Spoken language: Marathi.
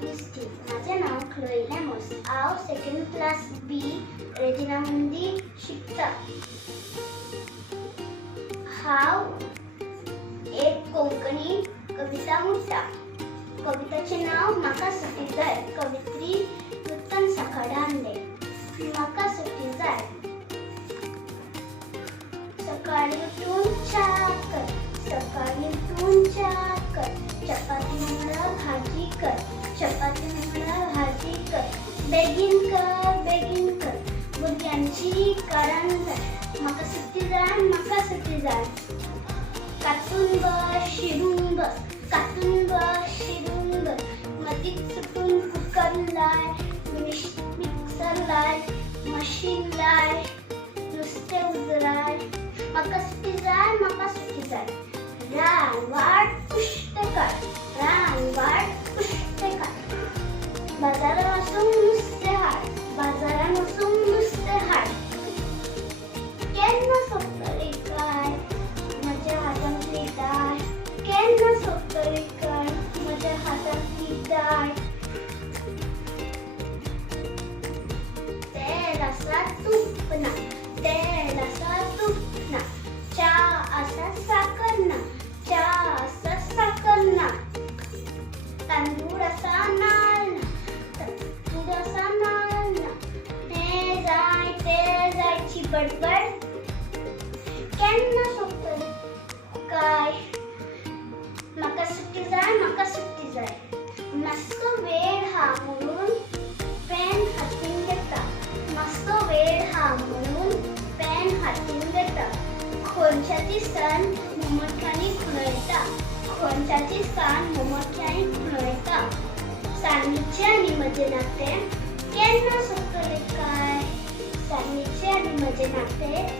दिसतील. माझे नाव क्लोई लॅमोस. हांव सेकंड क्लास बी रेजिना मुंदी शिकता. हांव एक कोंकणी कविता म्हणटा. कविताचे नाव म्हाका सुटी जाय. कवित्री नूतन सकाळांदे. म्हाका सुटी जाय. सकाळी उठून च्या कर. सकाळी उठून च्या कर. चपाती वांगडा भाजी कर. चपाती वांगडा भाजी कर. बेगीन कर बेगीन कर. भुरग्यांची कारण जाय. म्हाका सुटी जाय म्हाका सुटी जाय. कातून बस शिरून बस. कातून बस शिरून बस. मदींच सुटून कुकर लाय. मिक्सर लाय. मशीन लाय. नुस्तें उजराय. म्हाका सुटी जाय म्हाका सुटी जाय. रान वाड पुष्ट कर. रान वाड पुष्ट कर. बाजारात वचून नुस्तें हाड. बाजारात वचून नुस्तें हाड. केन्ना सोंपतली काय म्हज्या हातांतली दाळ. केन्ना सोंपतली काय म्हज्या हातांतली दाळ. तेल आसा तूप ना. तेल आसा तूप ना. च्या आसा साकर ना. च्या आसा साकर ना. तांदूळ आसा नाल्ल ना. तांदूळ आसा नाल्ल ना. तें जायची बडबड. केन्ना सोंपतली काय म्हाका सुटी जाय म्हाका सुटी जाय. मातसो वेळ हा म्हणून पेन हातीन घेता. मातसो वेळ हा म्हणून पेन हातीन घेता. खंयच्या दिसान मोमोटक्यांनी खुणयता. खंयच्या दिसान मोमोटक्यांनी खुणयता. सान्नीचें आनी म्हजें नातें केन्ना सोंपतलें काय. सान्नीचें आनी म्हजें नातें